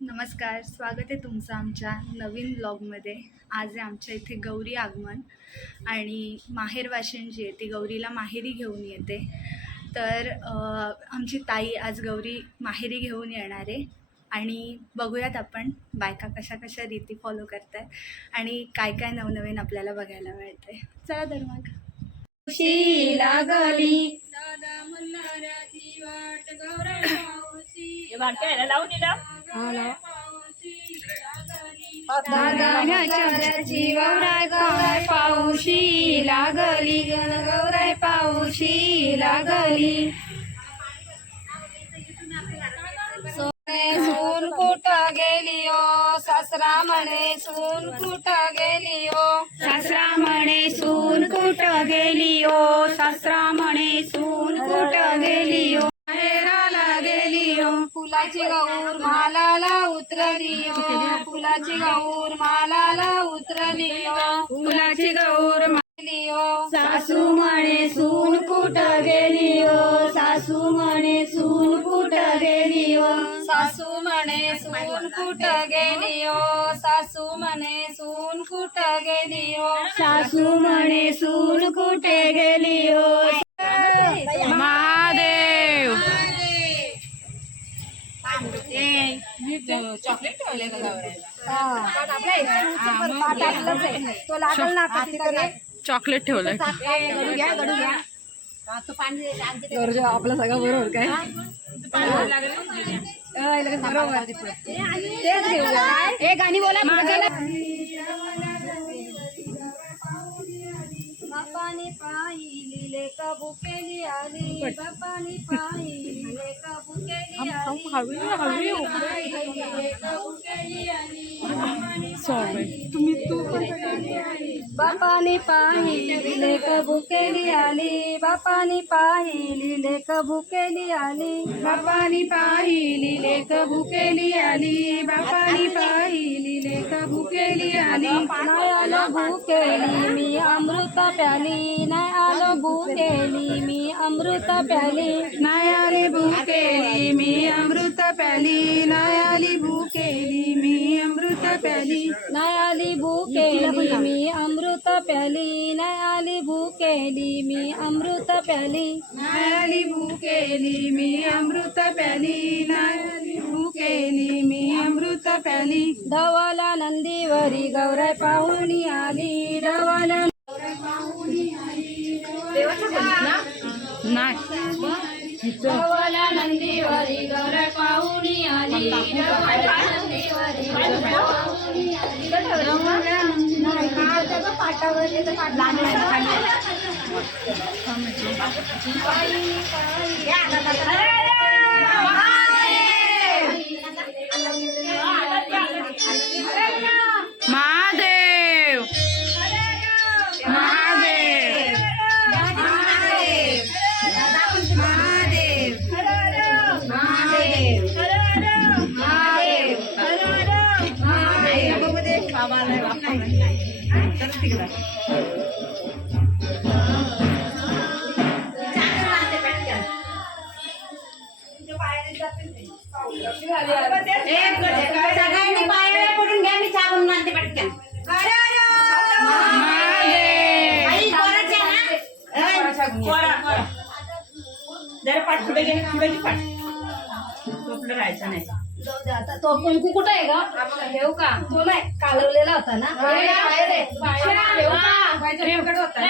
नमस्कार, स्वागत आहे तुमचं आमच्या नवीन ब्लॉगमध्ये। आज आहे आमच्या इथे गौरी आगमन आणि माहेर वाशिण जी आहे ती गौरीला माहेरी घेऊन येते। तर आमची ताई आज गौरी माहेरी घेऊन येणार आहे आणि बघूयात आपण बायका कशा कशा रीती फॉलो करतात आणि काय काय नवनवीन आपल्याला बघायला मिळते। चला तर मग। खुशी लागली दादा मल्हाराची वाट गौराई मावशी लावून दादाची गौराई गौराई पाऊशी लागली गौराई पाऊशी लागली सून कुठ गेली ओ सासरा म्हणे सून कुठ गेली ओ सासरा म्हणे सून कुठ गेली ओ सासरा म्हणे सून कुठ गेली ओ माहेराला गेली ओ फुलाची गौर मालाला उतरली ओ फुलाची गौर मालाला उतरली ओ फुलाची गौर गेली ओ सासू म्हणे सून कुठ गेली ओ सासू म्हणे सून कुठ गेली ओ सासू म्हणे सून कुठ गेली ओ सासू म्हणे सून कुठ गेली ओ सासू म्हणे सून कुठे गेली ओ महादेव चॉकलेट ठेवले चॉकलेट ठेवलंय आपलं सगळं बरोबर काय हे गाणी बोला बापानी पाहिली कबू केली आली बापानी पाहिली कबू केली आली बापानी पाहिली कबू केली आली बापानी पाहिली लेक भुकेली आली बापानी पाहिली लेक भुकेली आली बापानी पाहिली लेक भुकेली आली नाही आलो भुकेली मी अमृत प्याली नाही आलो भुकेली मी अमृत प्याली नाही आली भुकेली मी अमृत प्याली नाही आली भुकेली मी अमृत प्याली नाही आली भुकेली मी अमृत प्याली नाही आली भुकेली मी अमृत प्याली नाही आली भुकेली मी अमृत प्याली नाही आली भुकेली मी अमृत प्याली धवला नंदीवरी गौराई पाहुणी आली धवला धवला नंदीवरी गौराई पाहुणी आली पाटावर महादेव महादेव सगळ्यांनी पाया पडून घ्या मी चावून मानते पटकन जरा पाठ पुढे गेले पुढे पाठ तो राहायचा नाही तो कुंकू कुठं आहे ग ठेव का तो नाही कालवलेला होता ना होता